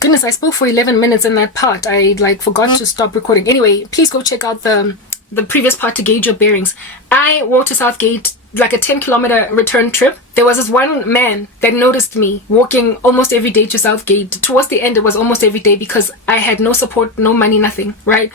Goodness, I spoke for 11 minutes in that part. I forgot to stop recording. Anyway, please go check out the previous part to gauge your bearings. I walked to Southgate, like a 10-kilometer return trip. There was this one man that noticed me walking almost every day to Southgate. Towards the end, it was almost every day because I had no support, no money, nothing, right?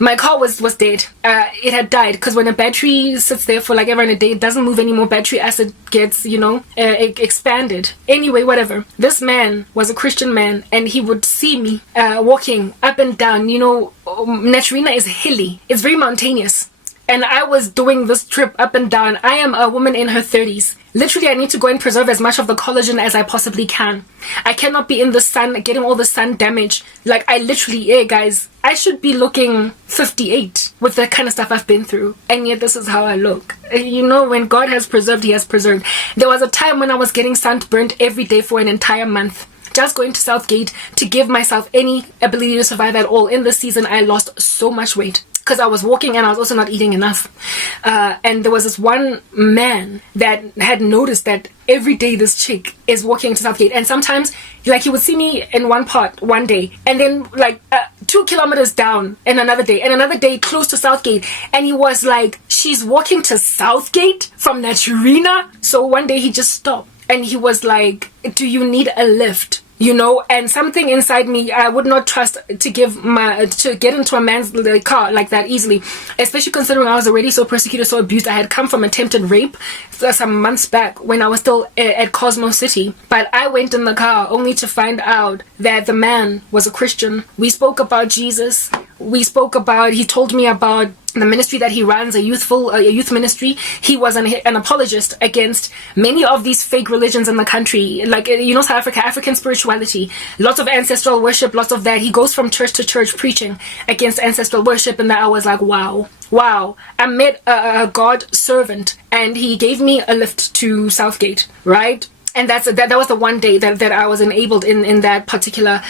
My car was dead. It had died because when a battery sits there for like around a day, it doesn't move anymore. Battery acid gets, expanded. Anyway, whatever. This man was a Christian man, and he would see me walking up and down. Naturina is hilly. It's very mountainous. And I was doing this trip up and down. I am a woman in her 30s. Literally, I need to go and preserve as much of the collagen as I possibly can. I cannot be in the sun, getting all the sun damage. Like, I literally, guys, I should be looking 58 with the kind of stuff I've been through. And yet, this is how I look. When God has preserved, He has preserved. There was a time when I was getting sunburned every day for an entire month. Just going to Southgate to give myself any ability to survive at all. In this season, I lost so much weight because I was walking and I was also not eating enough. And there was this one man that had noticed that every day this chick is walking to Southgate. And sometimes, he would see me in one part one day, and then 2 kilometers down in another day, and another day close to Southgate. And he was like, she's walking to Southgate from Naturina? So one day he just stopped. And he was like, do you need a lift? And something inside me, I would not trust to get into a man's car like that easily, especially considering I was already so persecuted, so abused. I had come from attempted rape some months back when I was still at Cosmo City. But I went in the car only to find out that the man was a Christian. We spoke about Jesus. He told me about the ministry that he runs, a youth ministry. He was an apologist against many of these fake religions in the country, South Africa, African spirituality, lots of ancestral worship, lots of that. He goes from church to church preaching against ancestral worship, and I was like, wow. I met a God servant, and he gave me a lift to Southgate, right? And that was the one day that I was enabled in that particular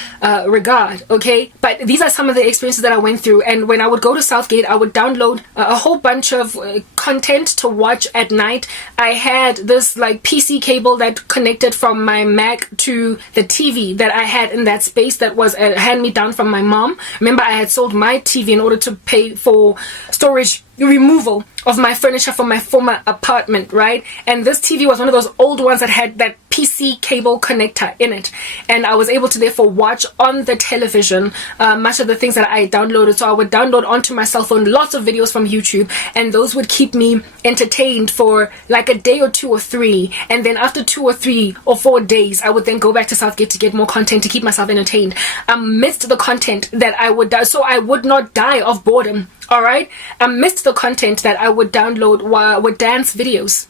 regard, okay? But these are some of the experiences that I went through. And when I would go to Southgate, I would download a whole bunch of content to watch at night. I had this PC cable that connected from my Mac to the TV that I had in that space that was a hand-me-down from my mom. Remember, I had sold my TV in order to pay for storage removal of my furniture from my former apartment, right? And this TV was one of those old ones that had that PC cable connector in it, and I was able to therefore watch on the television much of the things that I downloaded. So I would download onto my cell phone lots of videos from YouTube, and those would keep me entertained for a day or 2 or 3, and then after 2 or 3 or 4 days I would then go back to Southgate to get more content to keep myself entertained amidst the content that I would so I would not die of boredom. Alright, amidst the content that I would download were dance videos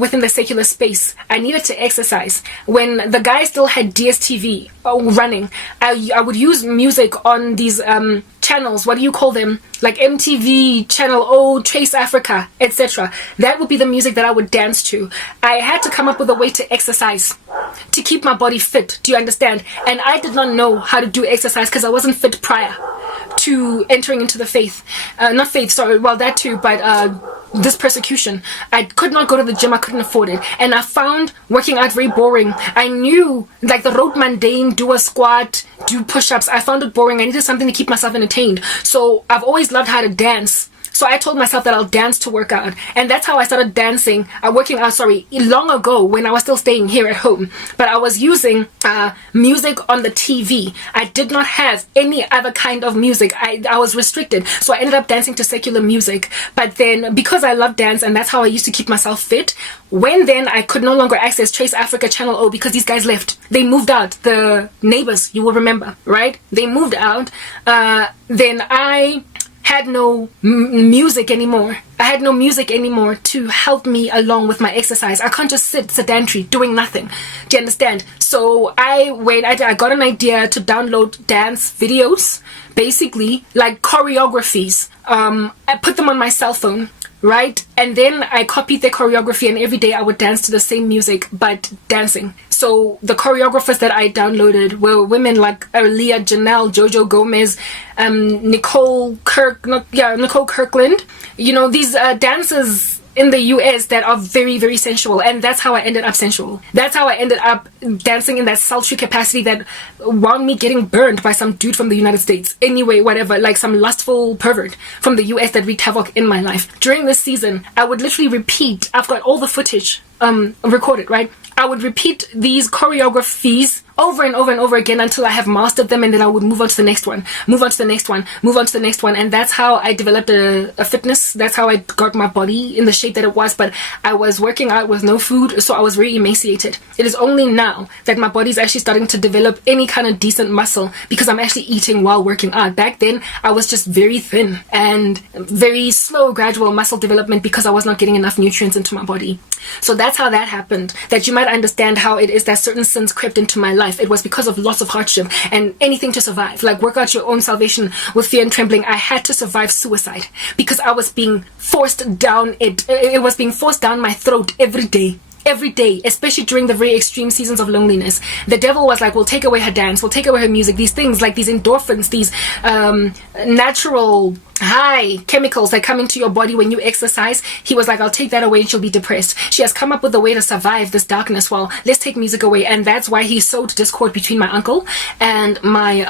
within the secular space. I needed to exercise. When the guy still had DSTV running, I would use music on these channels, what do you call them? Like MTV, Channel O, Trace Africa, etc. That would be the music that I would dance to. I had to come up with a way to exercise, to keep my body fit. Do you understand? And I did not know how to do exercise because I wasn't fit prior to entering into the faith. Not faith, sorry, well that too, but this persecution. I could not go to the gym, I couldn't afford it. And I found working out very boring. I knew the rote mundane, do a squat, do push-ups. I found it boring. I needed something to keep myself entertained. So I've always loved how to dance. So I told myself that I'll dance to work out. And that's how I started dancing, working out, long ago when I was still staying here at home. But I was using music on the TV. I did not have any other kind of music. I was restricted. So I ended up dancing to secular music. But then because I love dance and that's how I used to keep myself fit, when then I could no longer access Trace Africa Channel O because these guys left. They moved out. The neighbors, you will remember, right? They moved out. Then I had no music anymore. I had no music anymore to help me along with my exercise. I can't just sit sedentary doing nothing. Do you understand? So I got an idea to download dance videos, basically like choreographies. I put them on my cell phone, right? And then I copied their choreography, and every day I would dance to the same music but dancing. So the choreographers that I downloaded were women like Leah Janelle, Jojo Gomez, Nicole Kirkland. These dancers in the US that are very, very sensual, and that's how I ended up sensual. That's how I ended up dancing in that sultry capacity that wound me getting burned by some dude from the United States. Anyway, whatever, like some lustful pervert from the US that wreaked havoc in my life. During this season, I would literally repeat, I've got all the footage recorded, right? I would repeat these choreographies over and over and over again until I have mastered them, and then I would move on to the next one, move on to the next one, move on to the next one. And that's how I developed a fitness. That's how I got my body in the shape that it was. But I was working out with no food, so I was very emaciated. It is only now that my body's actually starting to develop any kind of decent muscle because I'm actually eating while working out. Back then, I was just very thin and very slow, gradual muscle development because I was not getting enough nutrients into my body. So that's how that happened. That you might understand how it is that certain sins crept into my life. It was because of lots of hardship and anything to survive. Like work out your own salvation with fear and trembling. I had to survive suicide because I was being forced down it was being forced down my throat every day, especially during the very extreme seasons of loneliness. The devil was like, we'll take away her dance, we'll take away her music, these things like these endorphins, these natural high chemicals that come into your body when you exercise. He was like, I'll take that away and she'll be depressed. She has come up with a way to survive this darkness. Well, let's take music away. And that's why he sowed discord between my uncle and my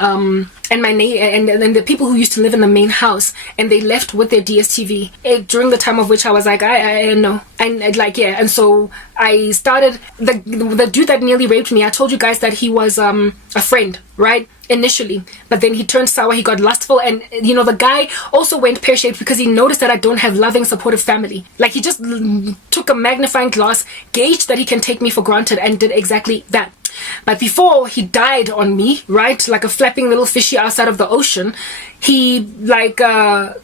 and the people who used to live in the main house, and they left with their DSTV during the time of which I was like, I know, and like, yeah. And so I started the dude that nearly raped me. I told you guys that he was a friend, right? Initially, but then he turned sour, he got lustful, and you know, the guy also went pear-shaped because he noticed that I don't have loving, supportive family. Like, he just took a magnifying glass, gauged that he can take me for granted, and did exactly that. But before he died on me, right, like a flapping little fishy outside of the ocean, he like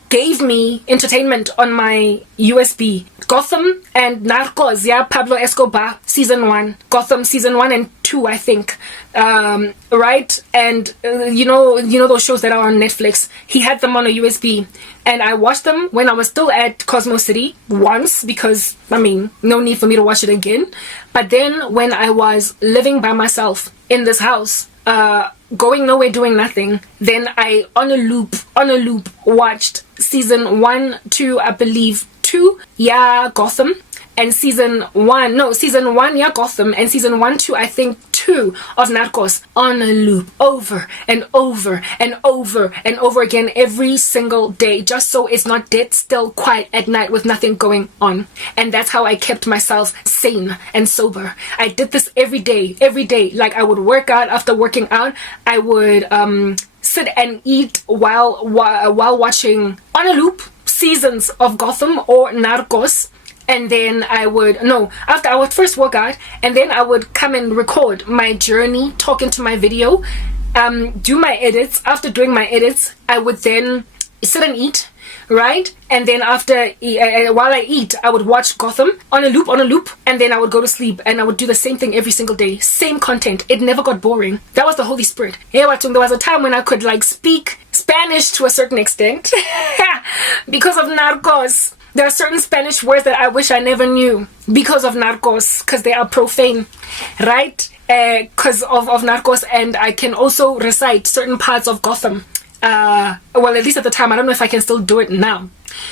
gave me entertainment on my USB. Gotham and Narcos, yeah, Pablo Escobar season 1, Gotham season 1 and 2, I think, right? And you know those shows that are on Netflix. He had them on a USB, and I watched them when I was still at Cosmo City once because, I mean, no need for me to watch it again. But then when I was living by myself in this house, going nowhere, doing nothing, then I on a loop watched season 1, 2, I believe 2, yeah, Gotham, and season 1, yeah, Gotham, and season 1, 2, I think 2 of Narcos on a loop, over and over and over and over again every single day, just so it's not dead still, quiet at night with nothing going on. And that's how I kept myself sane and sober. I did this every day. Like, I would work out. After working out, I would sit and eat while watching on a loop seasons of Gotham or Narcos. And then after I would first work out, and then I would come and record my journey, talk into my video, do my edits. After doing my edits, I would then sit and eat, right? And then while I eat, I would watch Gotham on a loop, and then I would go to sleep, and I would do the same thing every single day, same content. It never got boring. That was the Holy Spirit. There was a time when I could like speak Spanish to a certain extent because of Narcos. There are certain Spanish words that I wish I never knew because of Narcos, because they are profane, right? Because of Narcos, and I can also recite certain parts of Gotham. Well, at least at the time. I don't know if I can still do it now.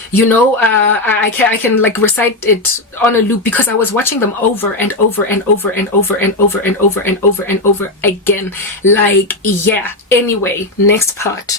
You know, I can like recite it on a loop because I was watching them over and over and over and over and over and over and over and over again. Like, yeah. Anyway, next part.